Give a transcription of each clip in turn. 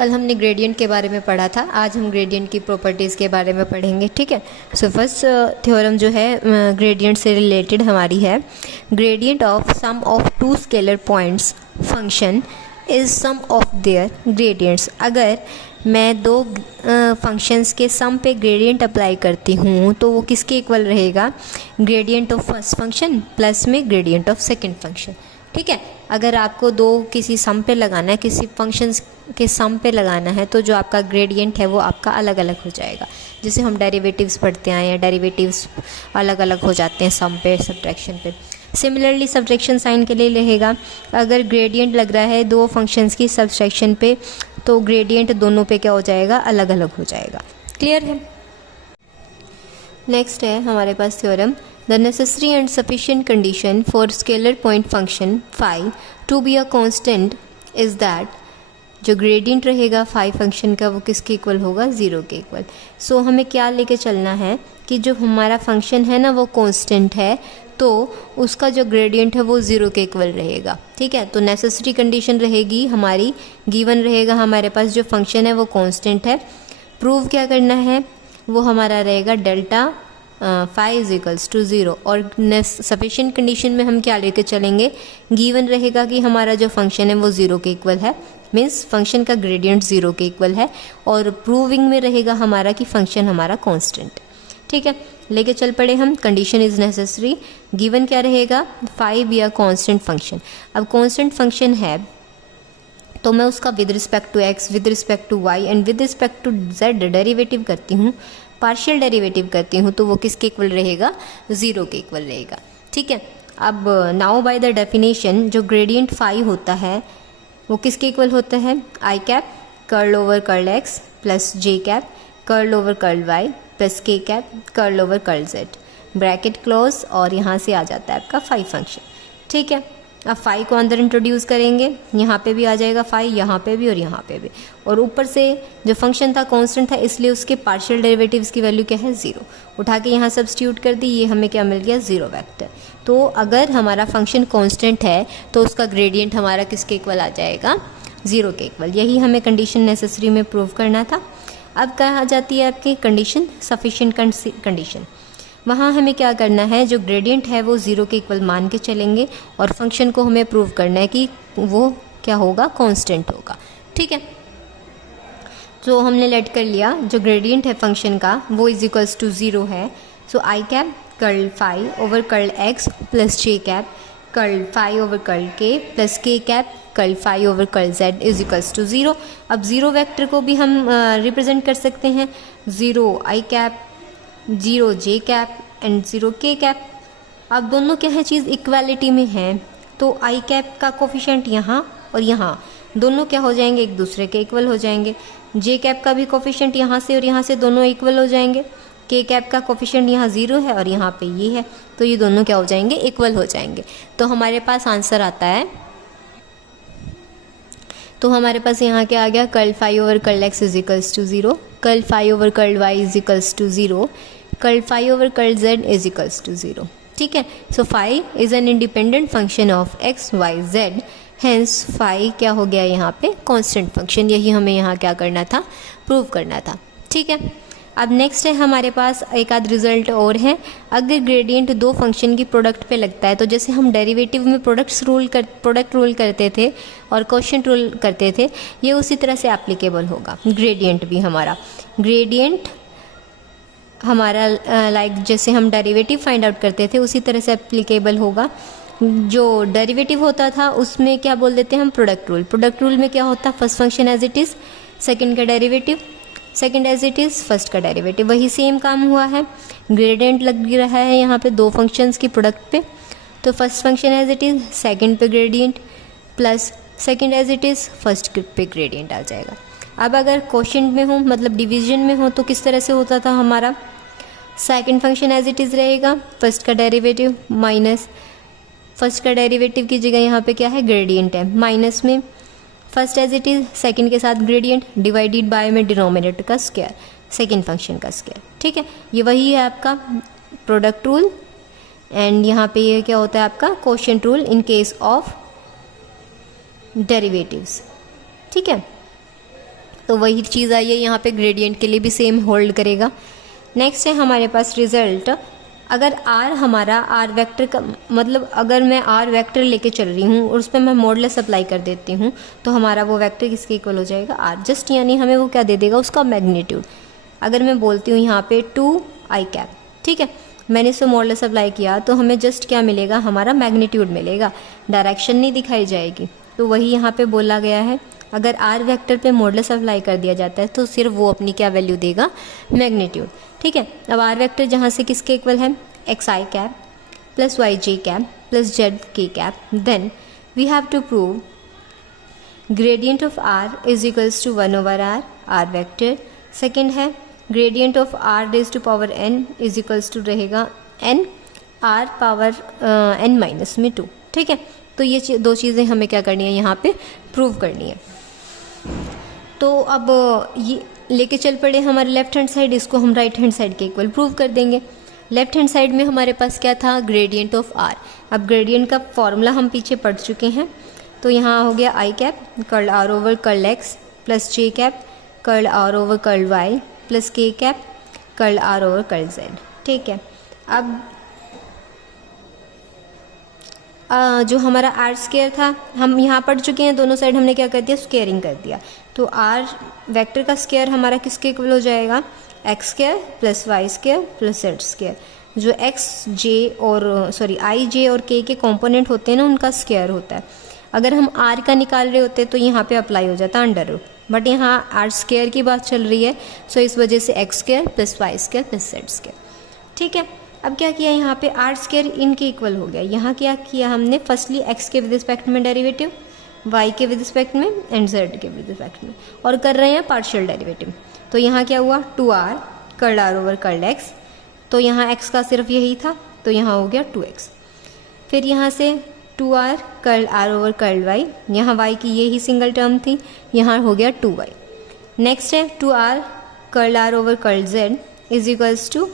कल हमने ग्रेडियंट के बारे में पढ़ा था, आज हम ग्रेडियंट की प्रॉपर्टीज़ के बारे में पढ़ेंगे। ठीक है, सो फर्स्ट थ्योरम जो है ग्रेडियंट से रिलेटेड हमारी है, gradient of sum of two scalar points function is sum of their gradients. अगर मैं दो फंक्शंस के सम पे ग्रेडियंट अप्लाई करती हूँ तो वो किसके इक्वल रहेगा, gradient of first function plus में ग्रेडियंट ऑफ सेकंड फंक्शन। ठीक है, अगर आपको दो किसी सम पे लगाना है, किसी फंक्शंस के सम पे लगाना है, तो जो आपका ग्रेडियंट है वो आपका अलग अलग हो जाएगा। जैसे हम डेरिवेटिव्स पढ़ते आए हैं, डेरिवेटिव्स अलग अलग हो जाते हैं सम पे सब्ट्रैक्शन पे। सिमिलरली सब्ट्रैक्शन साइन के लिए रहेगा, अगर ग्रेडियंट लग रहा है दो फंक्शंस की सब्ट्रैक्शन पे तो ग्रेडियंट दोनों पे क्या हो जाएगा, अलग अलग हो जाएगा। क्लियर है। नेक्स्ट है हमारे पास theorem, the necessary and sufficient condition for scalar point function phi to be a constant is that, जो ग्रेडियंट रहेगा फाई फंक्शन का वो किसके इक्वल होगा, ज़ीरो के इक्वल। सो हमें क्या लेके चलना है कि जो हमारा फंक्शन है ना वो कांस्टेंट है, तो उसका जो ग्रेडियंट है वो ज़ीरो के इक्वल रहेगा। ठीक है, तो नेसेसरी कंडीशन रहेगी हमारी, गिवन रहेगा हमारे पास जो फंक्शन है वो कांस्टेंट है। प्रूव क्या करना है, वो हमारा रहेगा delta phi is equals to zero. और सफिशिएंट कंडीशन में हम क्या लेके चलेंगे, गिवन रहेगा कि हमारा जो फंक्शन है वो ज़ीरो के इक्वल है, मीन्स फंक्शन का ग्रेडियंट ज़ीरो के इक्वल है। और प्रूविंग में रहेगा हमारा कि फंक्शन हमारा कांस्टेंट। ठीक है, लेके चल पड़े हम, कंडीशन इज नेसेसरी, गिवन क्या रहेगा, phi be a constant function. अब कांस्टेंट फंक्शन है तो मैं उसका with respect to x, with respect to y and with respect to z derivative करती हूँ, पार्शियल डेरिवेटिव करती हूँ, तो वो किसके इक्वल रहेगा, ज़ीरो के इक्वल रहेगा। ठीक है, अब नाउ बाय द डेफिनेशन जो ग्रेडियंट फाई होता है वो किसके इक्वल होता है, I cap curl over curl X plus J cap curl over curl Y plus K cap curl over curl Z, bracket close, और यहाँ से आ जाता है आपका फाई फंक्शन। ठीक है, अब फाई को अंदर इंट्रोड्यूस करेंगे, यहाँ पे भी आ जाएगा फाई, यहाँ पे भी और यहाँ पे भी, और ऊपर से जो फंक्शन था कांस्टेंट था इसलिए उसके पार्शियल डेरिवेटिव्स की वैल्यू क्या है, ज़ीरो। उठा के यहाँ सब्स्टिट्यूट कर दी, ये हमें क्या मिल गया, ज़ीरो वेक्टर। तो अगर हमारा फंक्शन कांस्टेंट है तो उसका ग्रेडियंट हमारा किसके इक्वल आ जाएगा, ज़ीरो के इक्वल। यही हमें कंडीशन नेसेसरी में प्रूव करना था। अब कहा जाती है आपकी कंडीशन सफिशिएंट कंडीशन। वहाँ हमें क्या करना है, जो ग्रेडियंट है वो ज़ीरो के इक्वल मान के चलेंगे और फंक्शन को हमें प्रूव करना है कि वो क्या होगा, कांस्टेंट होगा। ठीक है, तो हमने लेट कर लिया जो ग्रेडियंट है फंक्शन का वो इज इक्वल्स टू ज़ीरो है। So I cap curl phi over curl X plus J cap curl phi over curl K plus K cap curl phi over curl Z is equals to zero. अब zero vector को भी हम represent कर सकते हैं, zero I cap, zero J cap and zero K cap. अब दोनों क्या है, चीज़ इक्वालिटी में है, तो आई कैप का कोफिशिएंट यहाँ और यहाँ दोनों क्या हो जाएंगे, एक दूसरे के इक्वल हो जाएंगे। जे कैप का भी कोफिशिएंट यहाँ से और यहाँ से दोनों इक्वल हो जाएंगे। के कैप का कोफिशिएंट यहाँ ज़ीरो है और यहाँ पे ये है, तो ये दोनों क्या हो जाएंगे, इक्वल हो जाएंगे। तो हमारे पास आंसर आता है, तो हमारे पास यहाँ क्या आ गया, curl phi over curl x is equals to zero, curl phi over curl Y is equals to zero, curl phi over curl Z is equals to zero. ठीक है, so phi is an independent function of x y z, hence phi क्या हो गया यहाँ पे, constant function. यही हमें यहाँ क्या करना था, प्रूव करना था। ठीक है, अब नेक्स्ट है हमारे पास एक आध रिजल्ट और है, अगर ग्रेडियंट दो फंक्शन की प्रोडक्ट पे लगता है, तो जैसे हम डेरिवेटिव में प्रोडक्ट रूल करते थे और क्वोशिएंट रूल करते थे, ये उसी तरह से एप्लीकेबल होगा ग्रेडियंट भी। हमारा ग्रेडियंट हमारा लाइक जैसे हम डेरिवेटिव फाइंड आउट करते थे उसी तरह से एप्लीकेबल होगा। जो डेरिवेटिव होता था उसमें क्या बोल देते हैं हम, प्रोडक्ट रूल। प्रोडक्ट रूल में क्या होता है, first function as it is, second का derivative, second as it is, first का डेरिवेटिव। वही सेम काम हुआ है, ग्रेडियंट लग रहा है यहाँ पे दो फंक्शंस की प्रोडक्ट पे, तो first function as it is, second पे gradient plus second as it is, first पे ग्रेडियंट आ जाएगा। अब अगर क्वोशिएंट में हो, मतलब डिवीजन में हो, तो किस तरह से होता था हमारा, second function as it is रहेगा, फर्स्ट का डेरिवेटिव माइनस फर्स्ट का डेरिवेटिव की जगह यहाँ पे क्या है, ग्रेडियंट है, माइनस में first as it is, second के साथ ग्रेडियंट, डिवाइडेड बाय में डिनोमिनेटर का स्क्वायर, सेकंड फंक्शन का स्क्वायर। ठीक है, ये वही है आपका प्रोडक्ट रूल, एंड यहाँ पे ये क्या होता है आपका quotient rule in case of derivatives. ठीक है, तो वही चीज़ आई है यहाँ पे, ग्रेडियंट के लिए भी सेम होल्ड करेगा। नेक्स्ट है हमारे पास रिजल्ट। अगर आर हमारा आर वेक्टर का मतलब अगर मैं आर वेक्टर लेके चल रही हूँ और उस पर मैं मॉडुलस अप्लाई कर देती हूँ तो हमारा वो वेक्टर किसके इक्वल हो जाएगा, आर। जस्ट यानी हमें वो क्या दे देगा, उसका मैग्नीट्यूड। अगर मैं बोलती हूँ यहाँ पे 2i कैप, ठीक है, मैंने इससे मॉडुलस अप्लाई किया तो हमें जस्ट क्या मिलेगा, हमारा मैग्नीट्यूड मिलेगा, डायरेक्शन नहीं दिखाई जाएगी। तो वही यहाँ पे बोला गया है, अगर आर वेक्टर पे मॉडुलस अप्लाई कर दिया जाता है तो सिर्फ वो अपनी क्या वैल्यू देगा, मैग्नीट्यूड। ठीक है, अब आर वेक्टर जहाँ से किसके इक्वल है, xi cap plus yj cap plus zk cap, then we have to prove gradient of r is equals to 1/r R vector. Second है gradient of r raise to power n is equals to रहेगा n r power n minus में 2। ठीक है, तो ये दो चीज़ें हमें क्या करनी है, यहाँ पे प्रूव करनी है। तो अब ये लेके चल पड़े हमारे लेफ्ट हैंड साइड, इसको हम राइट हैंड साइड के इक्वल प्रूव कर देंगे। लेफ्ट हैंड साइड में हमारे पास क्या था, ग्रेडियंट ऑफ आर। अब ग्रेडियंट का फॉर्मूला हम पीछे पढ़ चुके हैं, तो यहाँ हो गया I cap curl are over curl X plus J cap curl are over curl Y plus K cap curl are over curl Z. ठीक है, अब जो हमारा आर स्क्वायर था हम यहाँ पढ़ चुके हैं, दोनों साइड हमने क्या कर दिया, स्क्वायरिंग कर दिया। तो आर वेक्टर का स्क्वायर हमारा किसके इक्वल हो जाएगा, x square plus y square plus z square. जो एक्स जे और आई जे और के कंपोनेंट होते हैं ना, उनका स्क्वायर होता है। अगर हम आर का निकाल रहे होते तो यहाँ पे अप्लाई हो जाता अंडर रूट, बट यहाँ आर स्क्वायर की बात चल रही है, सो इस वजह से x square plus y square plus z square. ठीक है, अब क्या किया, यहाँ पे आर स्क्वायर इनके इक्वल हो गया। यहाँ क्या किया हमने, फर्स्टली एक्स के विद रिस्पेक्ट में डेरिवेटिव, वाई के विद रिस्पेक्ट में एंड जेड के विद रिस्पेक्ट में, और कर रहे हैं पार्शियल डेरिवेटिव। तो यहाँ क्या हुआ, 2r curl are over curl x, तो यहाँ x का सिर्फ यही था, तो यहाँ हो गया 2x। फिर यहाँ से 2r curl are over curl y, यहाँ y की यही सिंगल टर्म थी, यहाँ हो गया 2y। नेक्स्ट है 2r curl are over curl z is equals to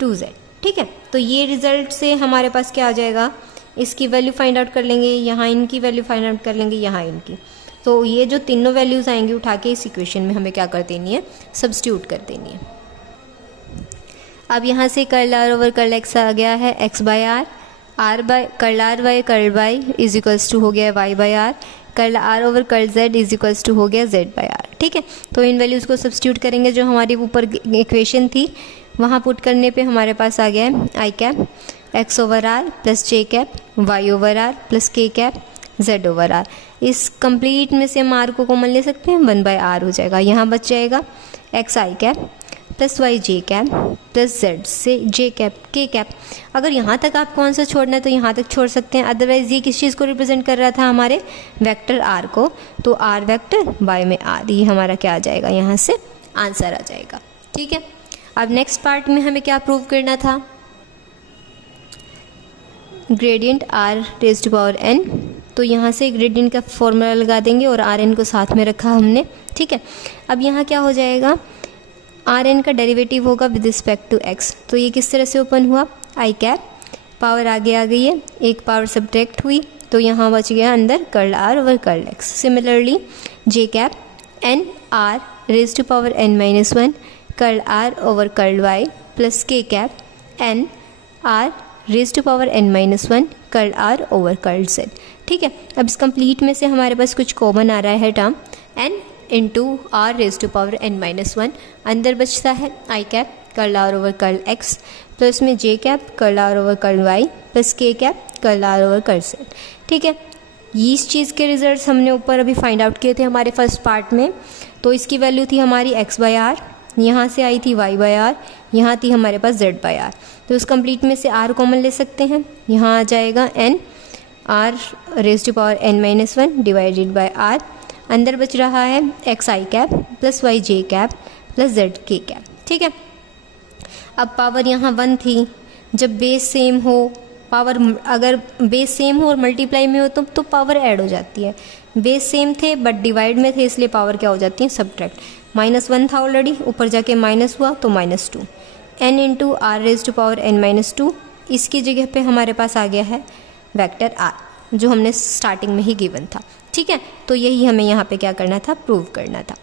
2z। ठीक है, तो ये रिजल्ट से हमारे पास क्या आ जाएगा, इसकी वैल्यू फाइंड आउट कर लेंगे, यहाँ इनकी वैल्यू फाइंड आउट कर लेंगे, यहाँ इनकी। तो ये जो तीनों वैल्यूज़ आएंगी उठा के इस इक्वेशन में हमें क्या कर देनी है, सब्स्टिट्यूट कर देनी है। अब यहाँ से curl are over curl X आ गया है X by R by curl R by curl Y is equals to हो गया Y by R, curl are over curl Z is equals to हो गया जेड बाय आर। ठीक है, तो इन वैल्यूज़ को सब्स्टिट्यूट करेंगे, जो हमारी ऊपर इक्वेशन थी वहाँ पुट करने पे हमारे पास आ गया है I cap X over R plus J cap Y over R plus K cap Z over R. इस कंप्लीट में से हम आर को कॉमन ले सकते हैं, 1/r हो जाएगा। यहाँ बच जाएगा x i cap plus y j cap plus Z से जे कैप के कैप। अगर यहाँ तक आपको आंसर छोड़ना है तो यहाँ तक छोड़ सकते हैं, अदरवाइज ये किस चीज़ को रिप्रेजेंट कर रहा था, हमारे वेक्टर आर को। तो आर वेक्टर वाई में आर, ये हमारा क्या आ जाएगा, यहाँ से आंसर आ जाएगा। ठीक है, अब नेक्स्ट पार्ट में हमें क्या प्रूव करना था, gradient r raise to power n। तो यहाँ से ग्रेडियंट का फॉर्मूला लगा देंगे और आर एन को साथ में रखा हमने। ठीक है, अब यहाँ क्या हो जाएगा, आर एन का डेरिवेटिव होगा विद रिस्पेक्ट टू एक्स। तो ये किस तरह से ओपन हुआ, आई कैप पावर आगे आ गई है, एक पावर सब्ट्रैक्ट हुई, तो यहाँ बच गया अंदर curl are over curl X. Similarly J cap N are raise to power n minus 1 curl are over curl Y plus K cap N are raise to power n minus 1 curl are over curl Z. ठीक है, अब इस complete में से हमारे पास कुछ common आ रहा है term n into are raise to power n minus 1, अंदर बचता है I cap curl are over curl X plus में J cap curl are over curl Y plus K cap curl are over curl Z. ठीक है, इस चीज़ के results हमने ऊपर अभी फाइंड आउट किए थे हमारे फर्स्ट पार्ट में। तो इसकी वैल्यू थी हमारी एक्स बाय आर, यहाँ से आई थी वाई बाय आर, यहाँ थी हमारे पास जेड बाय आर। तो इस कंप्लीट में से आर कॉमन ले सकते हैं, यहाँ आ जाएगा n are raise to power n minus 1 divided by r, अंदर बच रहा है x i cap plus y j cap plus z k cap. ठीक है, अब पावर यहाँ 1 थी, जब बेस सेम हो, पावर अगर बेस सेम हो और मल्टीप्लाई में हो तो पावर ऐड हो जाती है। बेस सेम थे बट डिवाइड में थे, इसलिए पावर क्या हो जाती है, सब्ट्रैक्ट। -1 था ऑलरेडी, ऊपर जाके माइनस हुआ तो -2 n into are raise to power n minus 2। इसकी जगह पे हमारे पास आ गया है वेक्टर आर, जो हमने स्टार्टिंग में ही गिवन था। ठीक है, तो यही हमें यहाँ पे क्या करना था, प्रूव करना था।